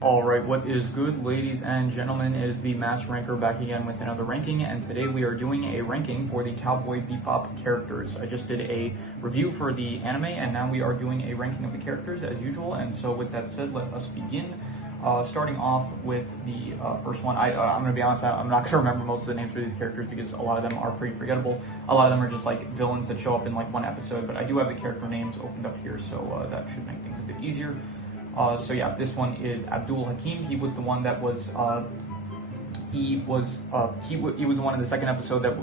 Alright, what is good, ladies and gentlemen, is the Mass Ranker back again with another ranking, and today we are doing a ranking for the Cowboy Bebop characters. I just did a review for the anime, and now we are doing a ranking of the characters as usual, and so with that said, let us begin. Starting off with the first one, I'm going to be honest, I'm not going to remember most of the names for these characters because a lot of them are pretty forgettable. A lot of them are just like villains that show up in like one episode, but I do have the character names opened up here, so that should make things a bit easier. So yeah, this one is Abdul Hakim. He was the one that was he was the one in the second episode that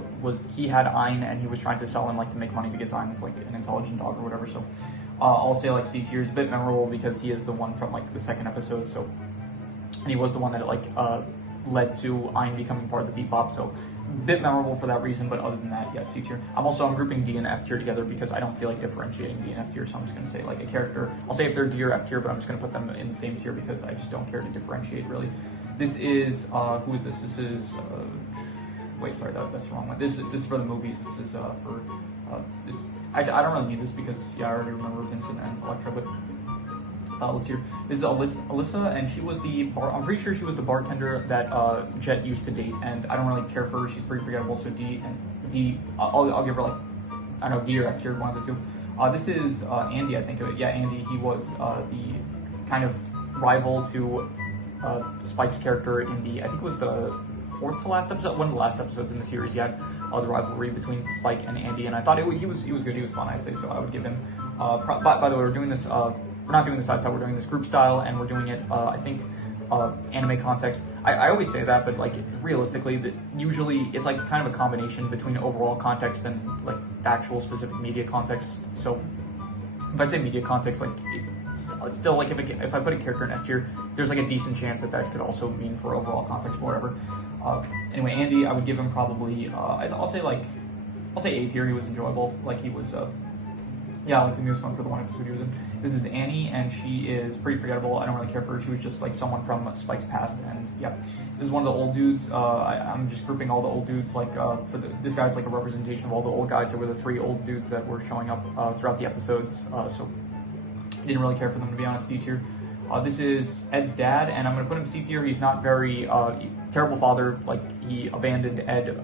he had Ein and he was trying to sell him like to make money because Ein is like an intelligent dog or whatever. So I'll say like C tier is a bit memorable because he is the one from like the second episode. So and he was the one that like led to Ein becoming part of the Bebop. So a bit memorable for that reason, but other than that, yes, C tier. I'm grouping D and F tier together because I don't feel like differentiating D and F tier, so I'm just going to say like a character, I'll say if they're D or F tier, but I'm just going to put them in the same tier because I just don't care to differentiate really. This is, who is this? This is, wait, sorry, that's the wrong one. This is for the movies. This is for, this, I don't really need this because, yeah, I already remember Vincent and Electra, but let's hear. This is Alyssa, and she was I'm pretty sure she was the bartender that Jet used to date, and I don't really care for her. She's pretty forgettable, so I'll give her like, I don't know, D or F tier, one of the two. This is Andy, I think of it. Yeah, Andy, he was the kind of rival to Spike's character in I think it was the fourth to last episode, one of the last episodes in the series. You had the rivalry between Spike and Andy, and I thought he was good, he was fun, I'd say, so I would give him, by the way, we're doing this, we're not doing this side style, we're doing this group style, and we're doing it, I think, anime context. I always say that, but like realistically, usually it's like kind of a combination between overall context and like the actual specific media context. So if I say media context, like still like if I put a character in S tier, there's like a decent chance that could also mean for overall context or whatever. Anyway, Andy, I would give him probably, I'll say A tier. He was enjoyable. Like he was, yeah, like the newest one for the one episode he was in. This is Annie, and she is pretty forgettable. I don't really care for her. She was just like someone from Spike's past, and yeah. This is one of the old dudes. I'm just grouping all the old dudes, like, this guy's like a representation of all the old guys. There were the three old dudes that were showing up throughout the episodes, so didn't really care for them, to be honest, D tier. This is Ed's dad, and I'm going to put him C tier. He's not very, terrible father, like he abandoned Ed,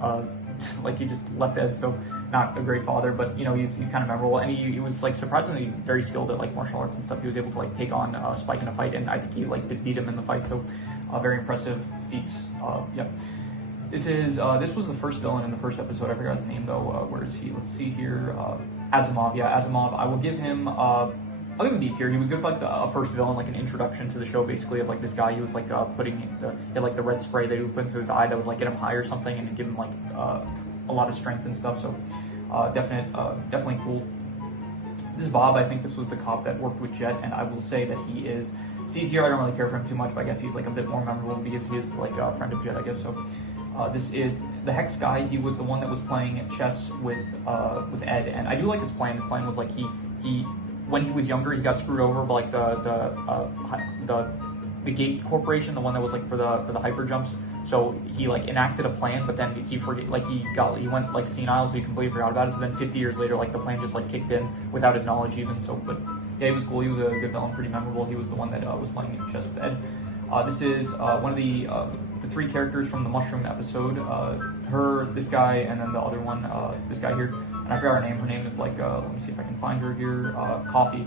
like he just left Ed, so not a great father, but you know, he's kind of memorable, and he was like surprisingly very skilled at like martial arts and stuff. He was able to like take on Spike in a fight, and I think he like did beat him in the fight, so very impressive feats. Yeah. This was the first villain in the first episode. I forgot his name though. Where is he? Let's see here. Asimov. Yeah, Asimov. I will give him, I'll give him B tier. He was good for like a first villain, like an introduction to the show, basically, of like this guy. He was like putting the red spray that he would put into his eye that would like get him high or something, and give him like a lot of strength and stuff. So definitely cool. This is Bob. I think this was the cop that worked with Jet, and I will say that he is C tier. I don't really care for him too much, but I guess he's like a bit more memorable because he is like a friend of Jet, I guess. So this is the Hex guy. He was the one that was playing chess with Ed, and I do like his plan. His plan was like he when he was younger, he got screwed over by like the Gate Corporation, the one that was like for the hyper jumps. So he like enacted a plan, but then he went like senile, so he completely forgot about it. So then 50 years later, like the plan just like kicked in without his knowledge even. So, but yeah, he was cool. He was a good villain, pretty memorable. He was the one that was playing chess with Ed. This is one of the three characters from the Mushroom episode. This guy, and then the other one, this guy here. And I forgot her name. Her name is like, let me see if I can find her here. Coffee.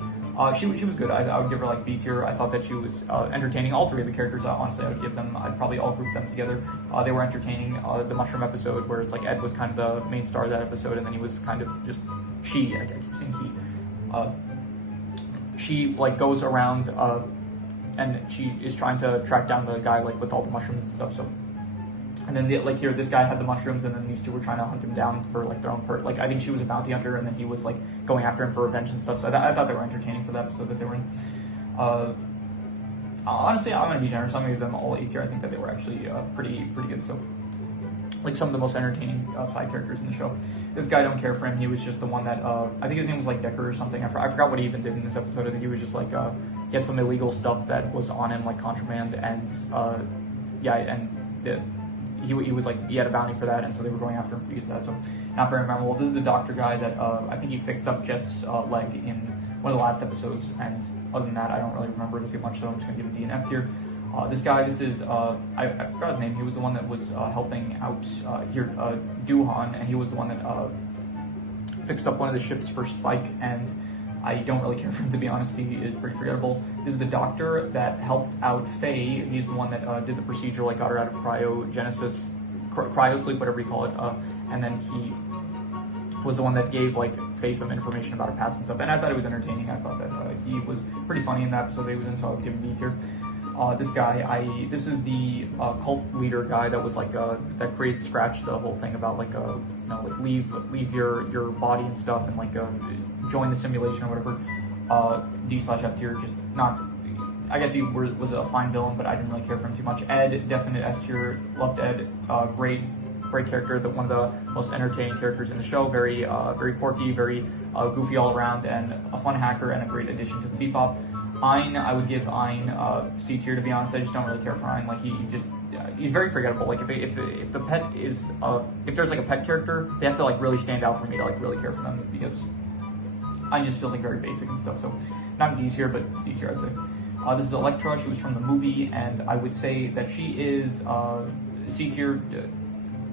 She was good. I would give her like B tier. I thought that she was entertaining. All three of the characters, honestly, I would give them. I'd probably all group them together. They were entertaining. The Mushroom episode, where it's like Ed was kind of the main star of that episode, and then he was kind of just I keep saying he. She like goes around. And she is trying to track down the guy like with all the mushrooms and stuff. So, and then like here, this guy had the mushrooms, and then these two were trying to hunt him down for like their own part. Like I think she was a bounty hunter, and then he was like going after him for revenge and stuff. So I thought they were entertaining for the episode that they were in. Honestly, I'm gonna be generous. I'm gonna give them all A tier. I think that they were actually pretty good. So, like some of the most entertaining side characters in the show. This guy, I don't care for him. He was just the one that I think his name was like Decker or something. I forgot what he even did in this episode. I think he was just like he had some illegal stuff that was on him, like contraband, and he was like, he had a bounty for that, and so they were going after him for use of that. So not very memorable. This is the doctor guy that I think he fixed up Jet's leg in one of the last episodes, and other than that, I don't really remember it too much. So I'm just gonna give it D and F tier. This guy, this is, I forgot his name. He was the one that was helping out here, Duhan, and he was the one that fixed up one of the ships for Spike, and I don't really care for him, to be honest. He is pretty forgettable. This is the doctor that helped out Faye. He's the one that did the procedure, like got her out of cryogenesis, cryosleep, whatever you call it, and then he was the one that gave like Faye some information about her past and stuff, and I thought it was entertaining. I thought that he was pretty funny in that episode that he was in, so I would give him B tier. This guy, this is the cult leader guy that was like that created Scratch, the whole thing about like like leave your body and stuff, and like join the simulation or whatever. D/F tier, just not. I guess he was a fine villain, but I didn't really care for him too much. Ed, definite S tier. Loved Ed. Great character. One of the most entertaining characters in the show. Very quirky, very goofy all around, and a fun hacker and a great addition to the Bebop. Ein, I would give Ein C tier, to be honest. I just don't really care for Ein. Like he's very forgettable. Like if the pet is if there's like a pet character, they have to like really stand out for me to like really care for them, because Ein just feels like very basic and stuff. So not D tier, but C tier, I'd say. This is Elektra. She was from the movie, and I would say that she is C tier.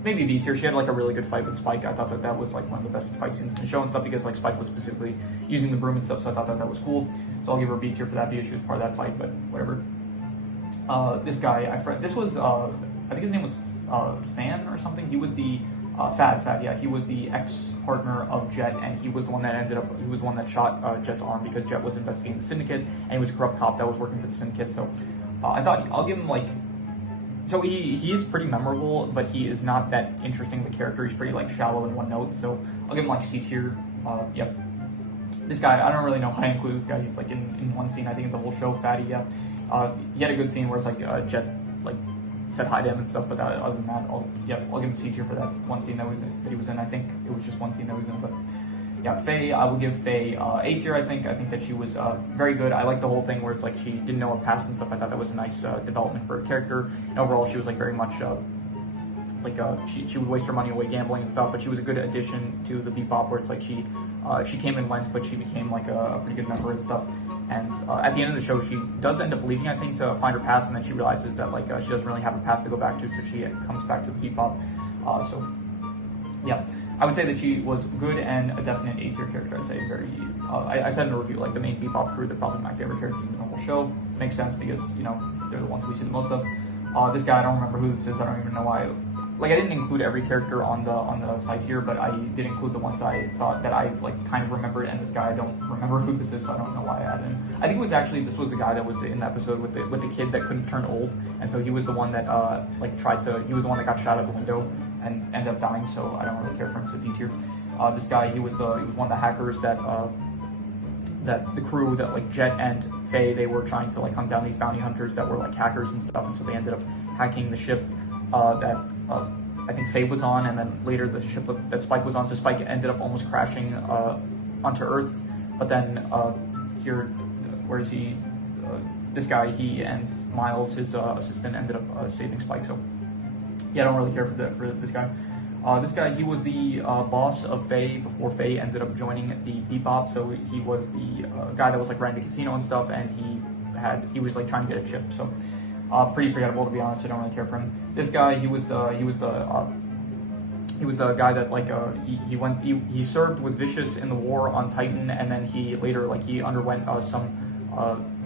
Maybe B tier. She had like a really good fight with Spike. I thought that was like one of the best fight scenes in the show and stuff, because like Spike was specifically using the broom and stuff, so I thought that was cool. So I'll give her B tier for that, because she was part of that fight, but whatever. This guy, this was, I think his name was Fan or something. He was the Fad, yeah. He was the ex-partner of Jet, and he was the one that shot Jet's arm, because Jet was investigating the Syndicate, and he was a corrupt cop that was working for the Syndicate. So I thought I'll give him like. So he is pretty memorable, but he is not that interesting of a character. He's pretty like shallow in one note, so I'll give him like C tier. Yep. This guy, I don't really know why I include this guy. He's like in one scene, I think in the whole show, Fatty, yeah. He had a good scene where it's like Jet like said hi to him and stuff, but other than that, I'll give him C tier for that one scene that he was in. I think it was just one scene that he was in, but yeah, Faye, I would give Faye A tier, I think. I think that she was very good. I like the whole thing where it's like she didn't know her past and stuff. I thought that was a nice development for her character. And overall, she was like very much she would waste her money away gambling and stuff, but she was a good addition to the Bebop, where it's like she came and went, but she became like a pretty good member and stuff. And at the end of the show, she does end up leaving, I think, to find her past, and then she realizes that like she doesn't really have a past to go back to, so she comes back to the Bebop. Yeah, I would say that she was good and a definite A tier character. I'd say I said in the review, like the main Bebop crew, they're probably my favorite characters in the whole show. Makes sense, because they're the ones we see the most of. This guy, I don't remember who this is. I don't even know why. Like I didn't include every character on the site here, but I did include the ones I thought that I like kind of remembered. And this guy, I don't remember who this is, so I don't know why I added him. I think this was the guy that was in the episode with the kid that couldn't turn old, and so he was the one that he was the one that got shot out the window and ended up dying. So I don't really care for him, so D tier. This guy, he was one of the hackers that the crew that like Jet and Faye, they were trying to like hunt down these bounty hunters that were like hackers and stuff, and so they ended up hacking the ship that I think Faye was on, and then later the ship that Spike was on. So Spike ended up almost crashing onto Earth, but then here, where is he? This guy, he and Miles, his assistant, ended up saving Spike. So yeah, I don't really care for this guy. This guy, he was the boss of Faye before Faye ended up joining the Bebop. So he was the guy that was like running the casino and stuff, and he was like trying to get a chip. So pretty forgettable, to be honest. I don't really care for him. This guy, he was the guy that like he served with Vicious in the war on Titan, and then he later like he underwent some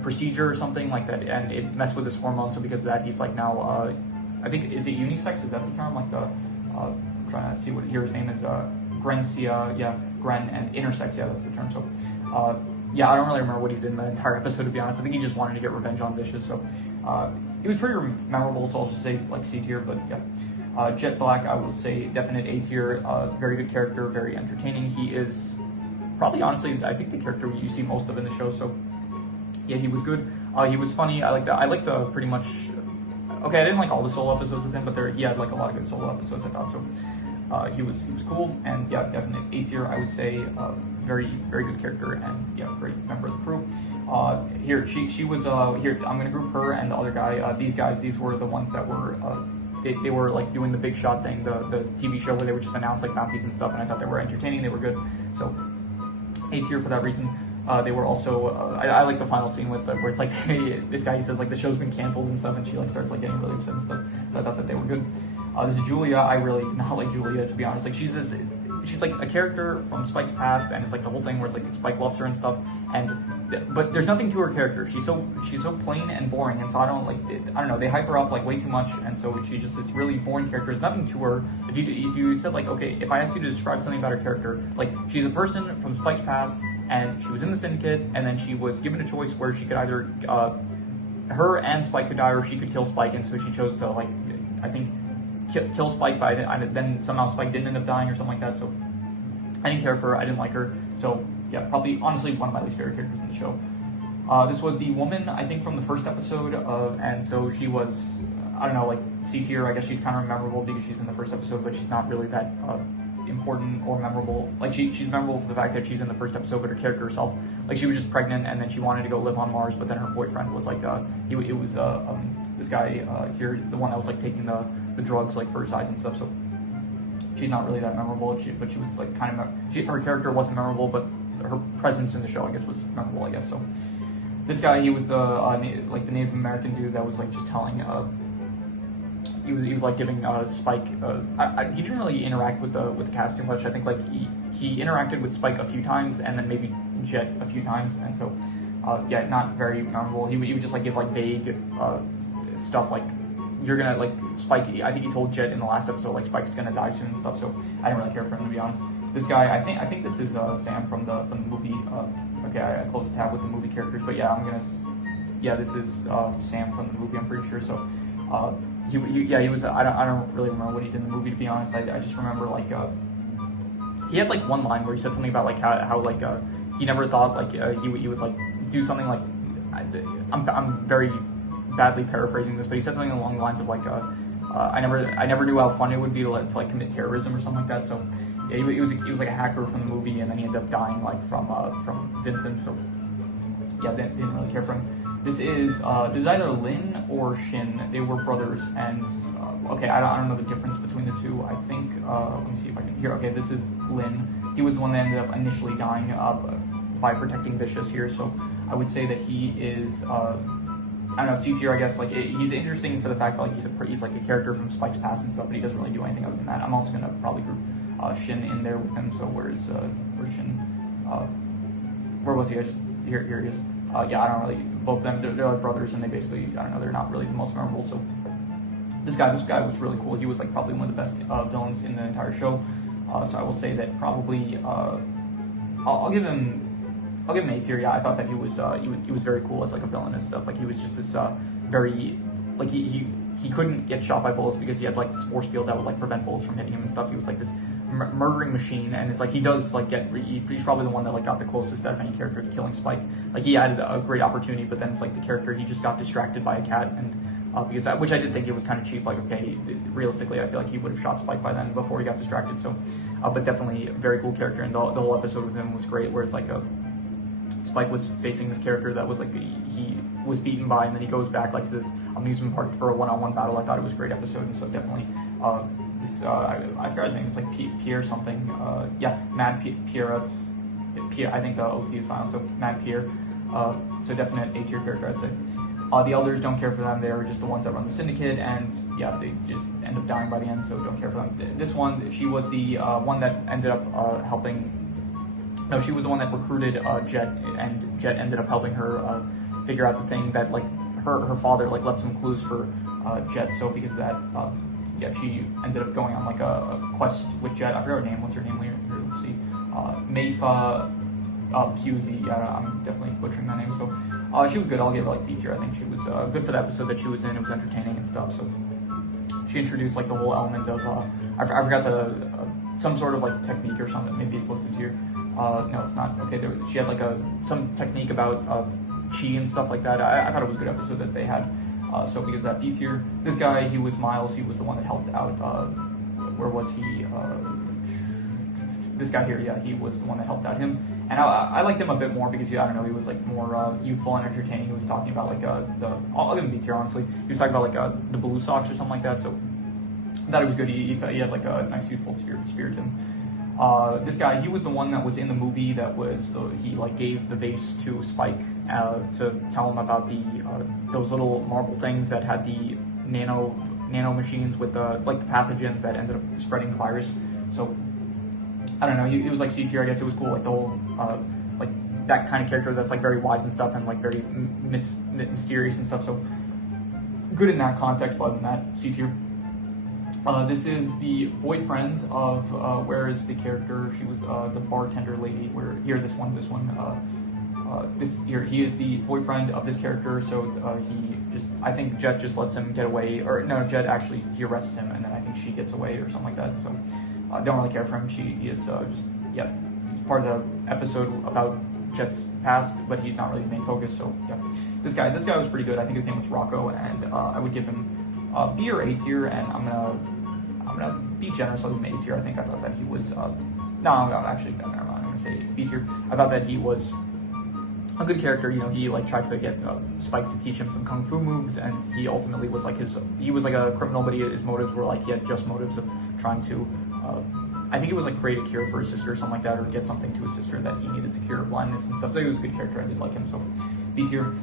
procedure or something like that, and it messed with his hormones. So because of that, he's like now I think, is it unisex? Is that the term? Like I'm trying to see what here his name is. Grencia, yeah, Gren, and intersex, yeah, that's the term. So yeah, I don't really remember what he did in the entire episode, to be honest. I think he just wanted to get revenge on Vicious. So it was pretty memorable, so I'll just say like C tier, but yeah. Jet Black, I will say definite A tier. Very good character, very entertaining. He is probably, honestly, I think the character you see most of in the show. So yeah, he was good. He was funny. I liked pretty much. Okay, I didn't like all the solo episodes with him, but he had like a lot of good solo episodes, I thought. So he was cool, and yeah, definite A tier. I would say very good character, and yeah, great member of the crew. Here she was here. I'm gonna group her and the other guy. These were the ones that were they were like doing the Big Shot thing, the TV show where they would just announce like bounties and stuff, and I thought they were entertaining. They were good, so A tier for that reason. They were also, I like the final scene with where it's like this guy, he says like the show's been canceled and stuff, and she like starts like getting really upset and stuff. So I thought that they were good. This is Julia. I really did not like Julia, to be honest. Like she's like a character from Spike's past, and it's like the whole thing where it's like Spike loves her and stuff, but there's nothing to her character. She's so plain and boring, and so I don't know, they hype her up like way too much, and so she just this really boring character. There's nothing to her. If you said like, okay, if I asked you to describe something about her character, like she's a person from Spike's past, and she was in the syndicate, and then she was given a choice where she could either her and Spike could die, or she could kill Spike, and so she chose to like, I think, kill Spike, but then somehow Spike didn't end up dying or something like that. So I didn't care for her. I didn't like her. So yeah, probably honestly one of my least favorite characters in the show. This was the woman, I think, from the first episode, and so she was, I don't know, like C tier. I guess she's kind of memorable because she's in the first episode, but she's not really that important or memorable. Like she's memorable for the fact that she's in the first episode, but her character herself, like she was just pregnant and then she wanted to go live on Mars, but then her boyfriend was like it was this guy here, the one that was like taking the drugs like for his eyes and stuff. So she's not really that memorable. But she was like kind of her character wasn't memorable, but her presence in the show I guess was memorable, I guess. So this guy, he was the like the Native American dude that was like just telling he was like giving Spike. He didn't really interact with the cast too much. I think like he interacted with Spike a few times, and then maybe Jet a few times, and so yeah, not very memorable. He would just like give like vague stuff like, you're gonna like Spike. I think he told Jet in the last episode like Spike's gonna die soon and stuff. So I didn't really care for him, to be honest. This guy, I think this is Sam from the movie. Okay, I closed the tab with the movie characters, but yeah, this is Sam from the movie. I'm pretty sure. So. He was. I don't really remember what he did in the movie, to be honest. I just remember like he had like one line where he said something about like how like he never thought like he would like do something like I'm very badly paraphrasing this, but he said something along the lines of like I never knew how fun it would be to like commit terrorism or something like that. So yeah, he was like a hacker from the movie, and then he ended up dying like from Vincent. So yeah, didn't really care for him. This is either Lin or Shin. They were brothers, and okay, I don't know the difference between the two. I think let me see if I can hear. Okay, this is Lin. He was the one that ended up initially dying by protecting Vicious here. So I would say that he is I don't know, C tier, I guess. Like he's interesting for the fact that like he's like a character from Spike's past and stuff, but he doesn't really do anything other than that. I'm also gonna probably group Shin in there with him. So where's Shin? Where was he? Here he is. Yeah, I don't really, both of them, they're like brothers, and they basically, I don't know, they're not really the most memorable. So this guy was really cool. He was like probably one of the best villains in the entire show. So I will say that probably I'll give him A tier. Yeah, I thought that he was very cool as like a villain and stuff. Like he was just this very like he couldn't get shot by bullets because he had like this force field that would like prevent bullets from hitting him and stuff. He was like this murdering machine, and it's like he does like he's probably the one that like got the closest out of any character to killing Spike. Like he had a great opportunity, but then it's like the character, he just got distracted by a cat, and which I did think it was kind of cheap. Like okay, realistically I feel like he would have shot Spike by then before he got distracted. So but definitely a very cool character, and the whole episode with him was great, where it's like Spike was facing this character that was like he was beaten by, and then he goes back like to this amusement park for a one-on-one battle. I thought it was a great episode, and so definitely I forgot his name. It's like Pierre something. Yeah, Mad Pierre. Pierre. I think the OT is silent, so Mad Pierre. So definite A tier character, I'd say. The elders, don't care for them. They were just the ones that run the syndicate, and yeah, they just end up dying by the end, so don't care for them. This one, she was the one that ended up helping. No, she was the one that recruited Jet, and Jet ended up helping her figure out the thing that like her father like left some clues for Jet. So because of that, yeah, she ended up going on like a quest with Jet. I forgot her name. What's her name here? Let's see. Mayfa Pusey. Yeah, I'm definitely butchering that name. So she was good. I'll give her like B tier. I think she was good for the episode that she was in. It was entertaining and stuff. So she introduced like the whole element of I forgot the some sort of like technique or something. Maybe it's listed here. No, it's not. Okay, she had like some technique about chi and stuff like that. I thought it was a good episode that they had. So because of that, B tier. This guy, he was Miles. He was the one that helped out. Where was he? This guy here, yeah, he was the one that helped out him. And I liked him a bit more because, yeah, I don't know, he was like more youthful and entertaining. He was talking about like I'll give him B tier, honestly. He was talking about like the Blue Sox or something like that. So I thought it was good. He had like a nice youthful spirit to him. This guy, he was the one that was in the movie that was he like gave the vase to Spike to tell him about the those little marble things that had the nano machines with the like the pathogens that ended up spreading the virus. So I don't know, it was like C tier, I guess. It was cool, like the whole like that kind of character that's like very wise and stuff and like very mysterious and stuff. So good in that context, but other than that, C tier. This is the boyfriend of where is the character? She was the bartender lady. Where here, this one. This here, he is the boyfriend of this character. So he just, I think Jet just lets him get away, or no, Jet actually he arrests him, and then I think she gets away or something like that. So don't really care for him. He is just yeah, he's part of the episode about Jet's past, but he's not really the main focus. So yeah, this guy was pretty good. I think his name was Rocco, and I would give him B or A tier, and I'm gonna be generous. I'll give him A tier. I thought that he was no, actually never mind. I'm gonna say B tier. I thought that he was a good character. You know, he like tried to get Spike to teach him some kung fu moves, and he ultimately was like he was like a criminal, but his motives were like he had just motives of trying to I think it was like create a cure for his sister or something like that, or get something to his sister that he needed to cure blindness and stuff. So he was a good character. I did like him. So B tier.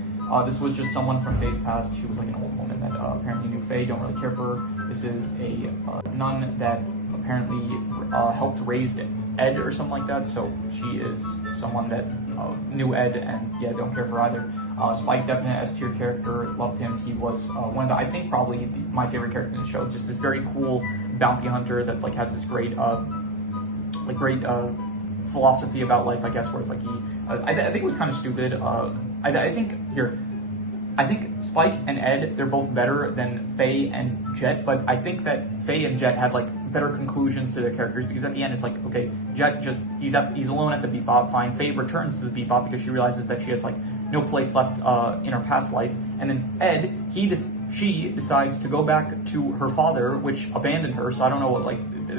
This was just someone from Faye's past. She was like an old woman that apparently knew Faye, don't really care for her. This is a nun that apparently helped raise Ed or something like that. So she is someone that knew Ed and yeah, don't care for her either. Spike, definite S tier character, loved him. He was one of the, I think probably my favorite character in the show. Just this very cool bounty hunter that like has this great philosophy about life, I guess, where it's like he, I think it was kind of stupid. I think Spike and Ed, they're both better than Faye and Jet, but I think that Faye and Jet had like better conclusions to their characters, because at the end it's like, okay, Jet just, he's alone at the Bebop, fine. Faye returns to the Bebop because she realizes that she has like no place left in her past life, and then Ed, she decides to go back to her father, which abandoned her, so I don't know what, like,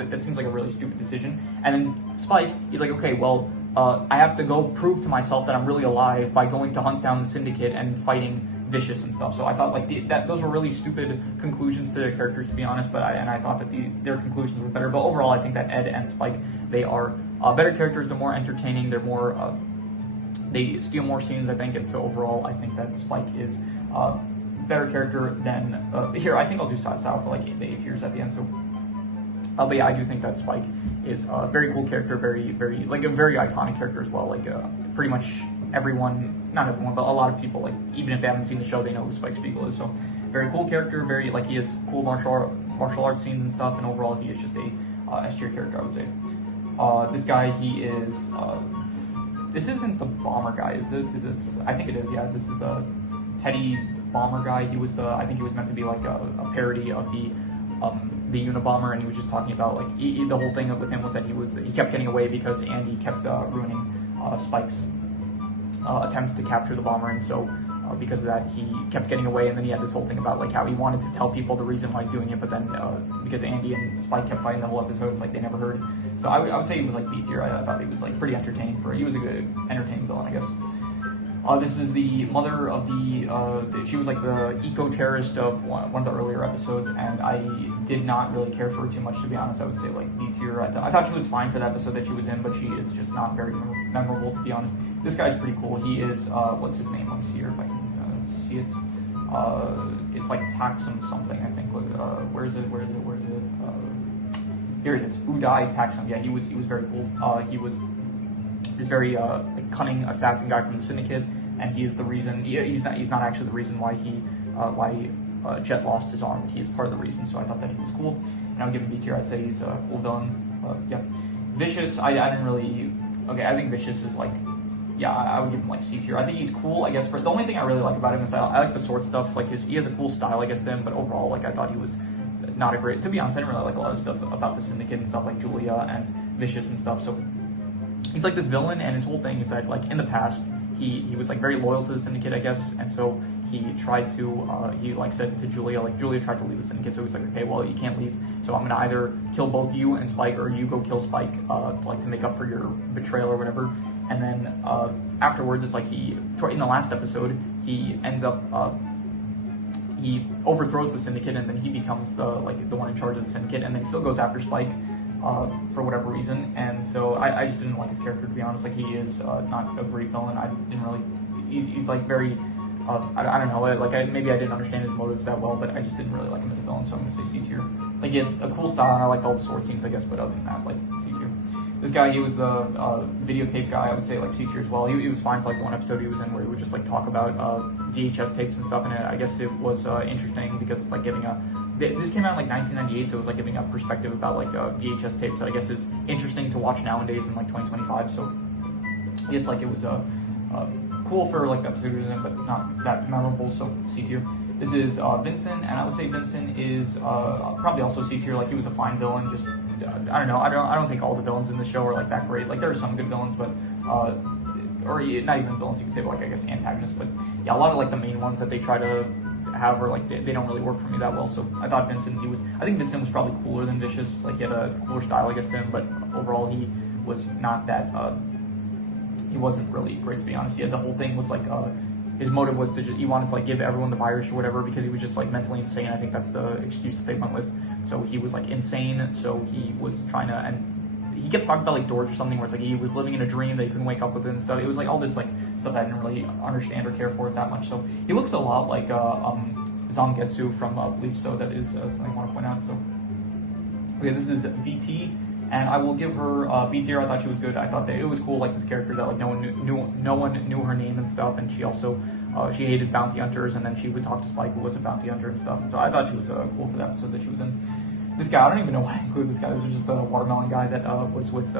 that seems like a really stupid decision. And then Spike, he's like, okay, well, I have to go prove to myself that I'm really alive by going to hunt down the Syndicate and fighting Vicious and stuff. So I thought like those were really stupid conclusions to their characters, to be honest. But I thought that their conclusions were better. But overall, I think that Ed and Spike, they are better characters. They're more entertaining. They're more they steal more scenes, I think. And so overall, I think that Spike is better character than here. I think I'll do style for like the 8 years at the end. So. But yeah, I do think that Spike is a very cool character, very like a very iconic character as well. Like pretty much everyone, not everyone, but a lot of people, like even if they haven't seen the show, they know who Spike Spiegel is. So very cool character, very like he has cool martial arts scenes and stuff, and overall he is just a S tier character, I would say. This guy, he is this isn't the bomber guy, is it? Is this? I think it is. Yeah, this is the Teddy bomber guy. He was I think he was meant to be like a parody of the Unabomber, and he was just talking about like the whole thing with him was that he kept getting away because Andy kept ruining Spike's attempts to capture the bomber, and so because of that he kept getting away. And then he had this whole thing about like how he wanted to tell people the reason why he's doing it, but then because Andy and Spike kept fighting the whole episode, it's like they never heard. So I would say he was like B tier. I thought he was like pretty entertaining he was a good entertaining villain, I guess. This is the mother of she was like the eco-terrorist of one of the earlier episodes, and I did not really care for her too much, to be honest. I would say like B tier. I thought she was fine for the episode that she was in, but she is just not very memorable, to be honest. This guy's pretty cool. He is, what's his name? Let me see here if I can see it. It's like Taxum something, I think. Where is it? Here it is. Uday Taxum. Yeah, he was very cool. He was this very like cunning assassin guy from the Syndicate, and he is the reason. He's not actually the reason why Jet lost his arm. He is part of the reason. So I thought that he was cool, and I would give him B tier. I'd say he's a cool villain. Yeah, Vicious. I didn't really. Okay, I think Vicious is like. Yeah, I would give him like C tier. I think he's cool, I guess. For the only thing I really like about him is I like the sword stuff. Like he has a cool style, I guess, to him. But overall, like I thought he was not a great. To be honest, I didn't really like a lot of stuff about the Syndicate and stuff like Julia and Vicious and stuff. So he's like this villain, and his whole thing is that like in the past he was like very loyal to the Syndicate, I guess, and so he tried to he like said to Julia, like Julia tried to leave the Syndicate, so he's like, okay, well you can't leave, so I'm gonna either kill both you and Spike, or you go kill Spike like to make up for your betrayal or whatever. And then afterwards, it's like in the last episode he ends up he overthrows the Syndicate, and then he becomes the one in charge of the Syndicate, and then he still goes after Spike. for whatever reason, and so I just didn't like his character, to be honest. Like, he is not a great villain. I didn't really. He's like very. I don't know. Maybe I didn't understand his motives that well, but I just didn't really like him as a villain. So I'm gonna say C tier. Like, he had a cool style, and I liked all the sword scenes, I guess. But other than that, like, C tier. This guy, he was the videotape guy. I would say like C tier as well. He was fine for like the one episode he was in where he would just like talk about VHS tapes and stuff. And I guess it was interesting because it's like giving a. This came out in like 1998, so it was like giving a perspective about like VHS tapes that I guess is interesting to watch nowadays in like 2025. So I guess like it was cool for like the episode he was in, but not that memorable. So C tier. This is Vincent, and I would say Vincent is probably also C tier. Like, he was a fine villain. Just I don't know. I don't think all the villains in the show are like that great. Like, there are some good villains, but or not even villains, you could say, but like I guess antagonists. But yeah, a lot of like the main ones that they try to have are like they don't really work for me that well. So I thought Vincent, I think Vincent was probably cooler than Vicious. Like, he had a cooler style, I guess, to him, but overall he was not that. He wasn't really great, to be honest. Yeah, the whole thing was like his motive was to he wanted to like give everyone the virus or whatever because he was just like mentally insane. I think that's the excuse that they went with. So he was like insane. So he was trying to, and he kept talking about like doors or something where it's like he was living in a dream that he couldn't wake up with and stuff. It was like all this like stuff that I didn't really understand or care for that much. So he looks a lot like Zangetsu from Bleach. So that is something I want to point out. So okay, this is VT. And I will give her B tier. I thought she was good. I thought that it was cool, like this character that like no one knew her name and stuff. And she also she hated bounty hunters, and then she would talk to Spike, who was a bounty hunter and stuff. And so I thought she was cool for the episode that she was in. This guy, I don't even know why I included this guy. This was just the watermelon guy that was with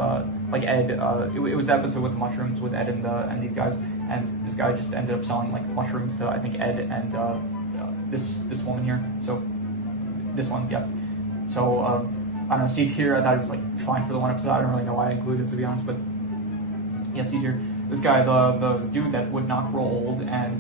like Ed. It was the episode with the mushrooms with Ed and these guys. And this guy just ended up selling like mushrooms to I think Ed and this woman here. So this one, yeah. So. I don't know, C tier. I thought he was like fine for the one episode. I don't really know why I included him, to be honest, but yeah, C tier. This guy, the dude that would not grow old, and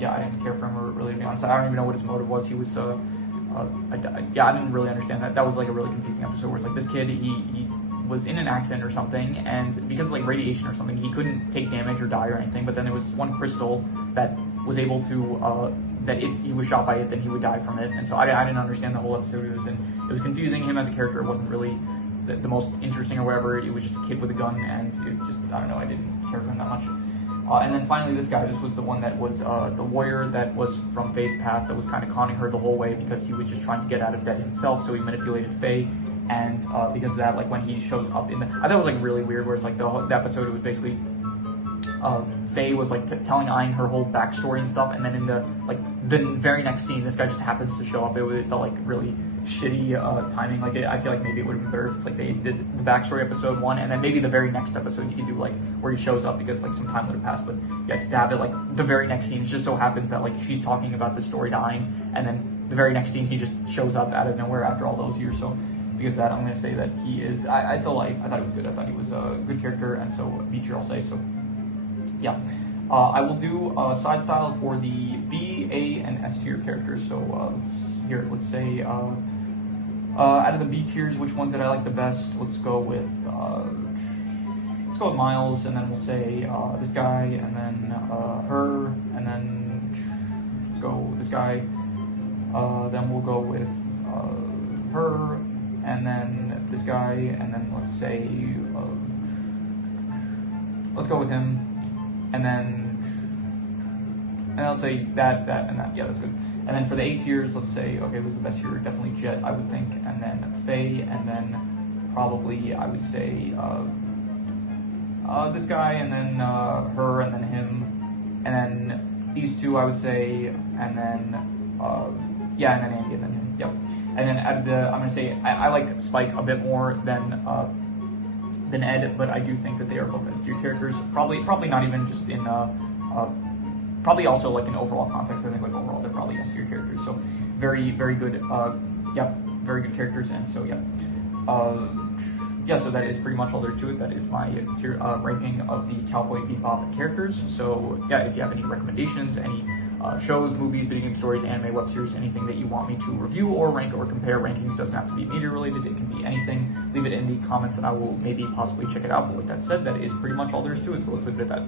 yeah, I didn't care for him really, to be honest. I don't even know what his motive was. He was I didn't really understand that. That was like a really confusing episode where it's like this kid, he was in an accident or something, and because of like radiation or something, he couldn't take damage or die or anything. But then there was one crystal that was able to that if he was shot by it, then he would die from it. And so I didn't understand the whole episode. It was confusing. Him as a character wasn't really the most interesting or whatever. It was just a kid with a gun, and it just, I don't know, I didn't care for him that much. And then finally, this guy, this was the one that was the lawyer that was from Faye's past that was kind of conning her the whole way because he was just trying to get out of debt himself, so he manipulated Faye. And because of that, like when he shows up I thought it was like really weird where it's like the episode, it was basically Faye was like telling Ayn her whole backstory and stuff, and then in the very next scene, this guy just happens to show up. It felt like really shitty timing. Like I feel like maybe it would have been better if it's like they did the backstory episode 1, and then maybe the very next episode you could do like where he shows up because like some time would have passed. But yeah, to have it like the very next scene, it just so happens that like she's talking about the story to Ayn, and then the very next scene he just shows up out of nowhere after all those years. So because of that, I'm going to say that he is. I thought he was good. I thought he was a good character, and so B tier I'll say. So yeah. I will do side style for the B, A, and S tier characters. So let's say out of the B tiers, which ones did I like the best? Let's go with Miles, and then we'll say this guy, and then her, and then let's go this guy. Then we'll go with her, and then this guy, and then let's say let's go with him. And I'll say that, and that. Yeah, that's good. And then for the A tiers, let's say, okay, who's the best here? Definitely Jet, I would think. And then Faye, and then probably I would say this guy, and then her, and then him. And then these two, I would say, and then, yeah, and then Andy, and then him. Yep. And then out of I'm going to say, I like Spike a bit more than Ed, but I do think that they are both S tier characters. Probably not even just in probably also like in overall context. I think like overall they're probably S tier characters. So very, very good. Very good characters. And so yeah, so that is pretty much all there to it. That is my tier ranking of the Cowboy Bebop characters. So yeah, if you have any recommendations, any shows, movies, video game stories, anime, web series, anything that you want me to review or rank or compare, rankings doesn't have to be media related, it can be anything. Leave it in the comments and I will maybe possibly check it out. But with that said, that is pretty much all there is to it, so let's leave it at that.